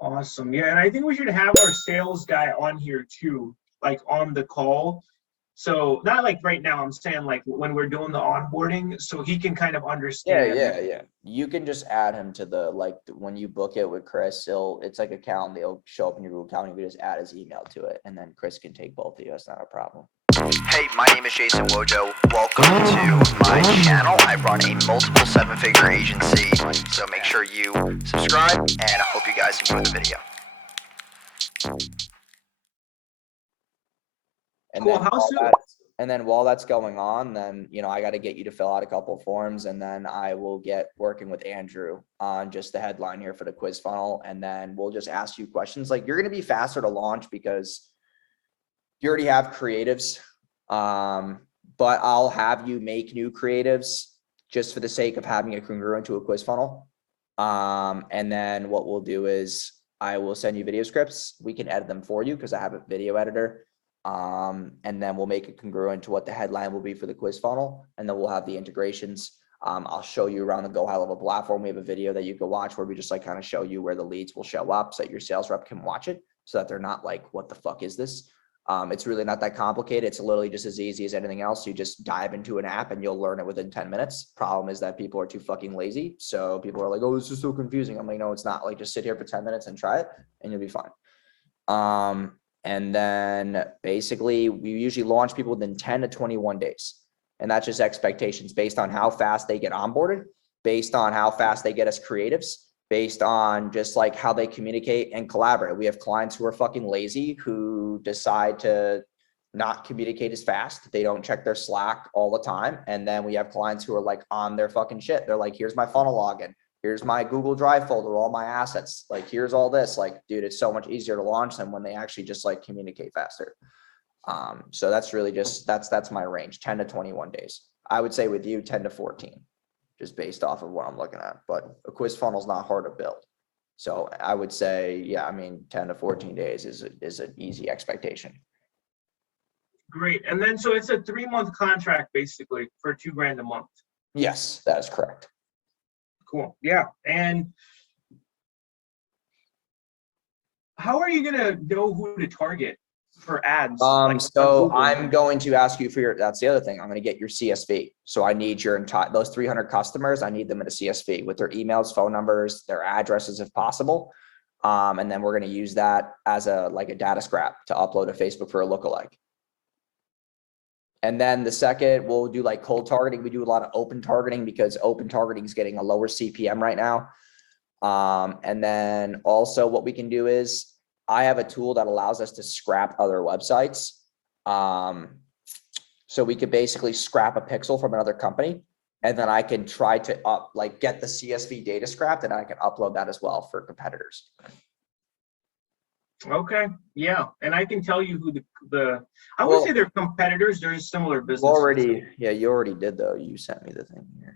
Awesome. Yeah, and I think we should have our sales guy on here too, like on the call. So not like right now, I'm saying like when we're doing the onboarding, so he can kind of understand. Yeah. You can just add him to the, like, when you book it with Chris, it's like a calendar. It'll show up in your Google Calendar. You can just add his email to it, and then Chris can take both of you. That's not a problem. Hey, my name is Jason Wojo. Welcome to my channel. I run a multiple seven-figure agency, so make sure you subscribe, and I hope you guys enjoy the video. And Cool. then How soon? And then while that's going on, then, you know, I got to get you to fill out a couple of forms, and then I will get working with Andrew on just the headline here for the quiz funnel. And then we'll just ask you questions. Like, you're going to be faster to launch because you already have creatives. But I'll have you make new creatives just for the sake of having it congruent to a quiz funnel. And then what we'll do is I will send you video scripts. We can edit them for you because I have a video editor. And then we'll make it congruent to what the headline will be for the quiz funnel. And then we'll have the integrations. I'll show you around the Go High Level platform. We have a video that you can watch where we just like kind of show you where the leads will show up so that your sales rep can watch it so that they're not like, what the fuck is this? It's really not that complicated. It's literally just as easy as anything else. You just dive into an app and you'll learn it within 10 minutes. Problem is that people are too fucking lazy. So people are like, oh, this is so confusing. I'm like, no, it's not. Like, just sit here for 10 minutes and try it and you'll be fine. And then basically we usually launch people within 10 to 21 days. And that's just expectations based on how fast they get onboarded, based on how fast they get us creatives, based on just like how they communicate and collaborate. We have clients who are fucking lazy, who decide to not communicate as fast. They don't check their Slack all the time. And then we have clients who are like on their fucking shit. They're like, here's my funnel login. Here's my Google Drive folder, all my assets. Like, here's all this. Like, dude, it's so much easier to launch than when they actually just like communicate faster. So that's really just, that's my range, 10 to 21 days. I would say with you, 10 to 14. Just based off of what I'm looking at, but a quiz funnel is not hard to build. So I would say, yeah, I mean, 10 to 14 days is an easy expectation. Great. And then, so it's a 3-month contract basically for $2,000 a month. Yes, that is correct. Cool. Yeah. And how are you going to know who to target for ads? So I'm going to ask you for that's the other thing. I'm going to get your CSV. So I need your entire, those 300 customers, I need them in a CSV with their emails, phone numbers, their addresses, if possible. And then we're going to use that as a data scrap to upload to Facebook for a lookalike. And then the second, we'll do like cold targeting. We do a lot of open targeting because open targeting is getting a lower CPM right now. And then also what we can do is I have a tool that allows us to scrap other websites. So we could basically scrap a pixel from another company, and then I can try to get the CSV data scrapped, and I can upload that as well for competitors. Okay. Yeah. And I can tell you who I would say they're competitors. They're similar businesses. You already did though. You sent me the thing here.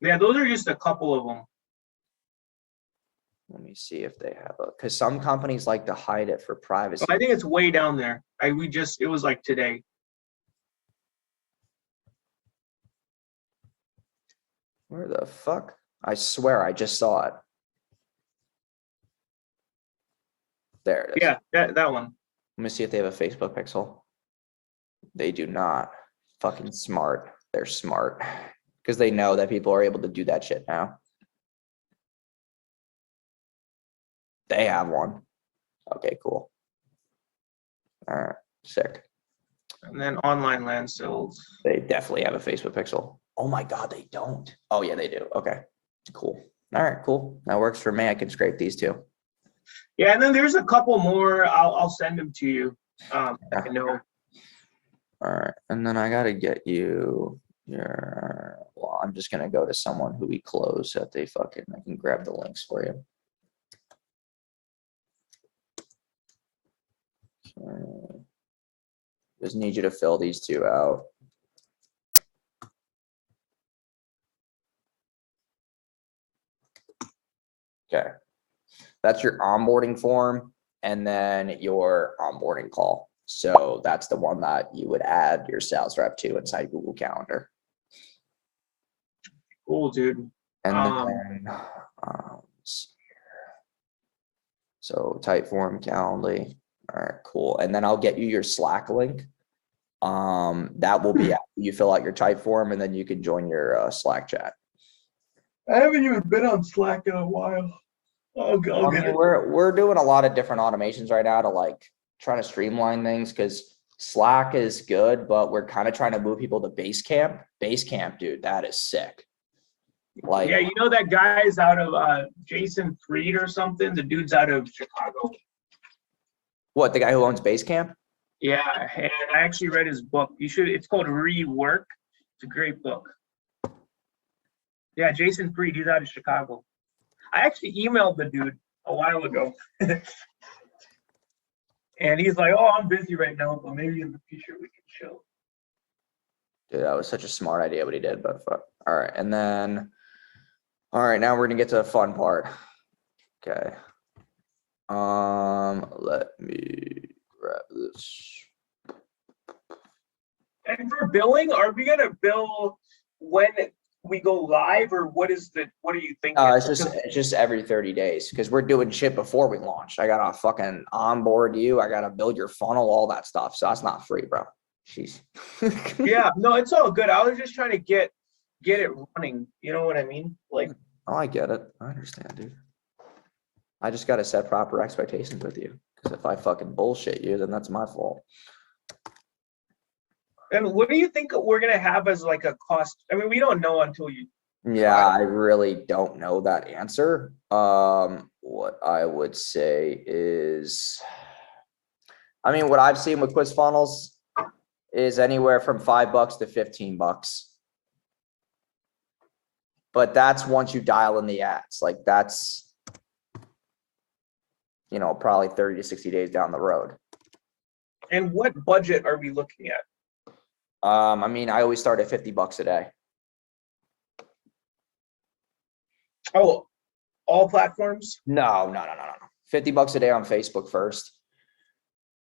Yeah. Those are just a couple of them. Let me see if they have because some companies like to hide it for privacy. I think it's way down there. It was like today. Where the fuck? I swear I just saw it. There it is. Yeah, that one. Let me see if they have a Facebook pixel. They do not. Fucking smart. They're smart because they know that people are able to do that shit now. They have one. Okay, cool. All right, sick. And then online land sales. They definitely have a Facebook pixel. Oh my God, they don't. Oh yeah, they do. Okay, cool. All right, cool. That works for me. I can scrape these two. Yeah, and then there's a couple more. I'll send them to you. I know. All right, and then I gotta get you your. Well, I'm just gonna go to someone who we close so that they I can grab the links for you. Okay. Just need you to fill these two out. Okay. That's your onboarding form and then your onboarding call. So that's the one that you would add your sales rep to inside Google Calendar. Cool, dude. And then, let's see here. So Typeform, Calendly. All right, cool. And then I'll get you your Slack link. That will be after you fill out your Typeform, and then you can join your Slack chat. I haven't even been on Slack in a while. I'll get it. We're doing a lot of different automations right now to like try to streamline things, because Slack is good, but we're kind of trying to move people to Basecamp. Basecamp, dude, that is sick. Like, Yeah, you know that guy is out of Jason Fried or something. The dude's out of Chicago. what, the guy who owns Basecamp? Yeah, and I actually read his book. You should. It's called Rework. It's a great book. Yeah, Jason Fried. He's out of Chicago. I actually emailed the dude a while ago, and he's like, "Oh, I'm busy right now, but maybe in the future we can chill." Dude, that was such a smart idea what he did, but fuck. All right, and then, all right, now we're gonna get to the fun part. Okay. Let me grab this. And for billing, are we gonna bill when we go live, or what are you thinking? It's just every 30 days, because we're doing shit before we launch. I gotta fucking onboard you. I gotta build your funnel, all that stuff. So that's not free, bro. Jeez. Yeah, no, it's all good. I was just trying to get it running. You know what I mean? Like, Oh, I get it. I understand, dude. I just gotta set proper expectations with you, because if I fucking bullshit you, then that's my fault. and what do you think we're gonna have as like a cost? I mean, we don't know until you. Yeah, I really don't know that answer. What I would say is, I mean, what I've seen with quiz funnels is anywhere from $5 to $15. But that's once you dial in the ads. Like, that's, you know, probably 30 to 60 days down the road. And what budget are we looking at? I mean, I always start at $50 a day. Oh, all platforms? No. $50 a day on Facebook first.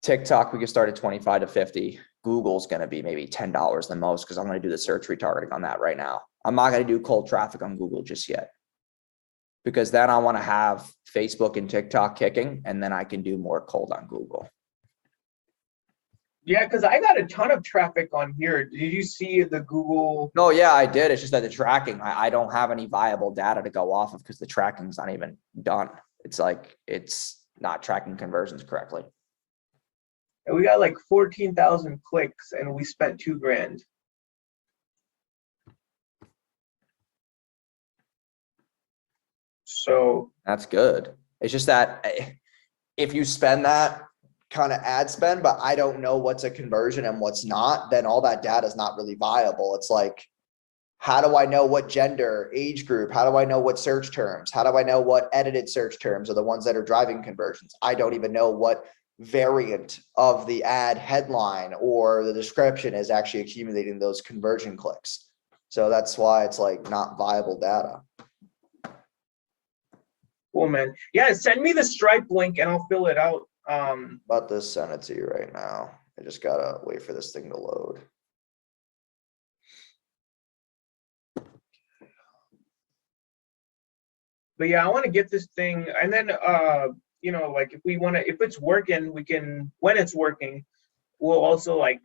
TikTok, we can start at 25 to 50. Google's gonna be maybe $10 the most, because I'm gonna do the search retargeting on that right now. I'm not gonna do cold traffic on Google just yet, because then I want to have Facebook and TikTok kicking, and then I can do more cold on Google. Yeah, because I got a ton of traffic on here. Did you see the Google? No, yeah, I did. It's just that the tracking, I don't have any viable data to go off of, because the tracking's not even done. It's like, it's not tracking conversions correctly. And we got like 14,000 clicks, and we spent $2,000. So That's good. It's just that if you spend that kind of ad spend, but I don't know what's a conversion and what's not, then all that data is not really viable. It's like, how do I know what gender, age group? How do I know what search terms? How do I know what edited search terms are the ones that are driving conversions? I don't even know what variant of the ad headline or the description is actually accumulating those conversion clicks. So that's why it's like not viable data. cool, man. Yeah, send me the Stripe link and I'll fill it out. About to send it to you right now. I just gotta wait for this thing to load. But yeah, I want to get this thing, and then you know, like if it's working, we can, when it's working, we'll also like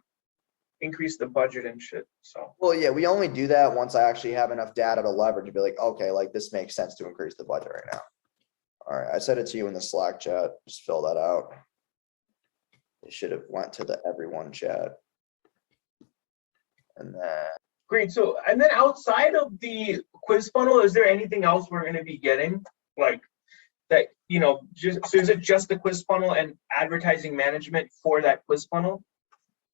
increase the budget and shit. So Well, yeah, we only do that once I actually have enough data to leverage to be like, okay, like this makes sense to increase the budget right now. All right, I sent it to you in the Slack chat. Just fill that out. It should have went to the everyone chat. And then, great. So, and then outside of the quiz funnel, is there anything else we're going to be getting, like that, you know, just, so is it just the quiz funnel and advertising management for that quiz funnel?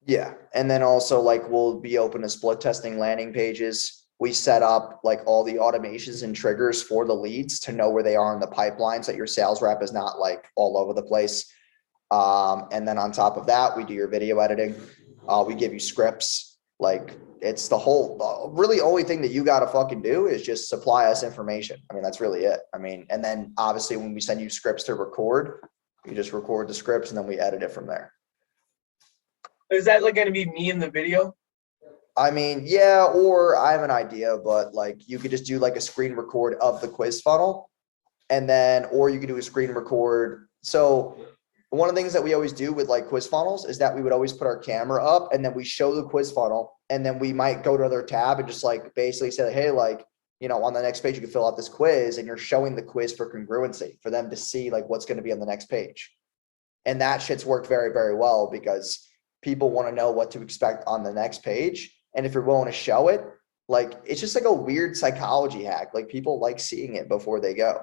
yeah, and then also like we'll be open to split testing landing pages. We set up like all the automations and triggers for the leads to know where they are in the pipelines, that your sales rep is not like all over the place. And then on top of that, we do your video editing. We give you scripts. Like it's the whole, really only thing that you got to fucking do is just supply us information. I mean, that's really it. I mean, and then obviously when we send you scripts to record, you just record the scripts and then we edit it from there. Is that like going to be me in the video? I mean, yeah, or I have an idea, but like you could just do like a screen record of the quiz funnel. And then, or you could do a screen record. So one of the things that we always do with like quiz funnels is that we would always put our camera up and then we show the quiz funnel. And then we might go to another tab and just like basically say, hey, like, you know, on the next page, you can fill out this quiz and you're showing the quiz for congruency for them to see like what's going to be on the next page. And that shit's worked very, very well because people want to know what to expect on the next page. And if you're willing to show it, like, it's just like a weird psychology hack. Like people like seeing it before they go.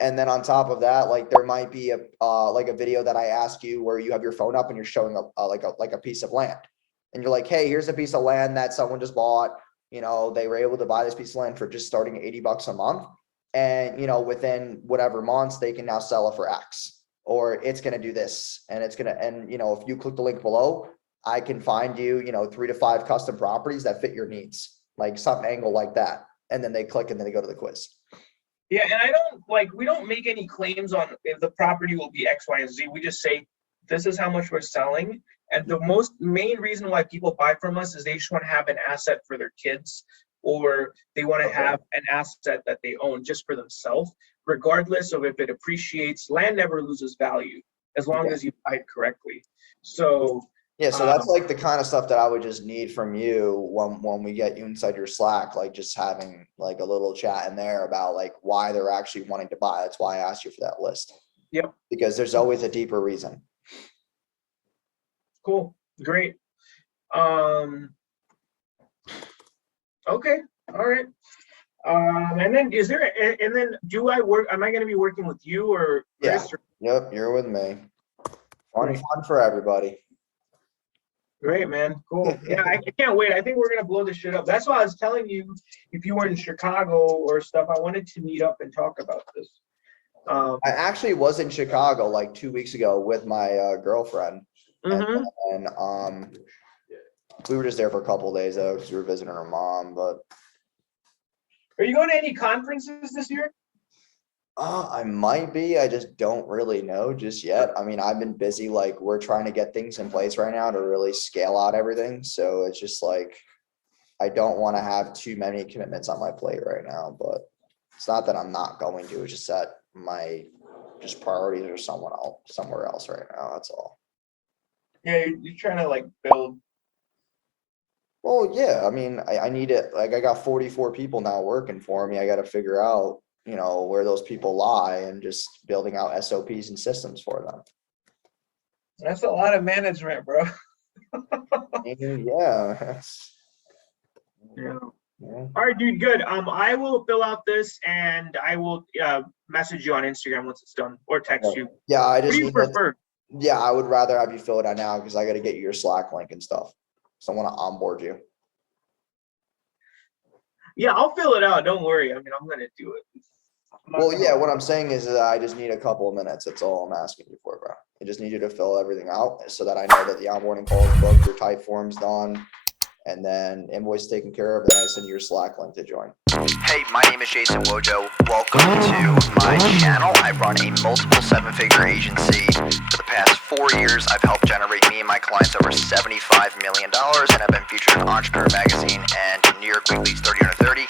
And then on top of that, like there might be like a video that I ask you where you have your phone up and you're showing like a piece of land. And you're like, hey, here's a piece of land that someone just bought. You know, they were able to buy this piece of land for just starting at $80 a month. And, you know, within whatever months, they can now sell it for X, or it's going to do this. And it's going to, and, you know, if you click the link below, I can find you, you know, 3 to 5 custom properties that fit your needs, like some angle like that. And then they click and then they go to the quiz. Yeah, and we don't make any claims on if the property will be X, Y, and Z. We just say, this is how much we're selling. And the main reason why people buy from us is they just want to have an asset for their kids, or they want to have an asset that they own just for themselves, regardless of if it appreciates. Land never loses value as long as you buy it correctly. So yeah, so that's like the kind of stuff that I would just need from you when we get you inside your Slack, like just having like a little chat in there about like why they're actually wanting to buy. That's why I asked you for that list. Yep. Because there's always a deeper reason. Cool. Great. Okay. All right. And then am I going to be working with you or Chris? Yeah. Yep. You're with me. Fun for everybody. Great, man. Cool. Yeah, I can't wait. I think we're going to blow this shit up. That's why I was telling you, if you were in Chicago or stuff, I wanted to meet up and talk about this. I actually was in Chicago like 2 weeks ago with my girlfriend. Mm-hmm. And we were just there for a couple of days though, because we were visiting her mom. But are you going to any conferences this year? I might be. I just don't really know just yet. I mean, I've been busy. Like we're trying to get things in place right now to really scale out everything. So it's just like I don't want to have too many commitments on my plate right now. But it's not that I'm not going to. It's just that my priorities are somewhere else right now. That's all. Yeah, you're trying to like build. Well, yeah. I mean, I need it. Like I got 44 people now working for me. I got to figure out, you know, where those people lie and just building out SOPs and systems for them. That's a lot of management, bro. Yeah. Yeah. All right, dude. Good. I will fill out this and I will message you on Instagram once it's done, or text you. Yeah, I just What do you prefer? Yeah, I would rather have you fill it out now because I got to get you your Slack link and stuff. So I want to onboard you. Yeah, I'll fill it out. Don't worry. I mean, I'm gonna do it. Well, yeah, what I'm saying is that I just need a couple of minutes. That's all I'm asking you for, bro. I just need you to fill everything out so that I know that the onboarding call is booked, your type form's done, and then invoice taken care of, and I send you your Slack link to join. Hey, my name is Jason Wojo. Welcome to my channel. I run a multiple 7-figure agency. For the past 4 years, I've helped generate me and my clients over $75 million, and I've been featured in Entrepreneur Magazine and New York Weekly's 30 Under 30.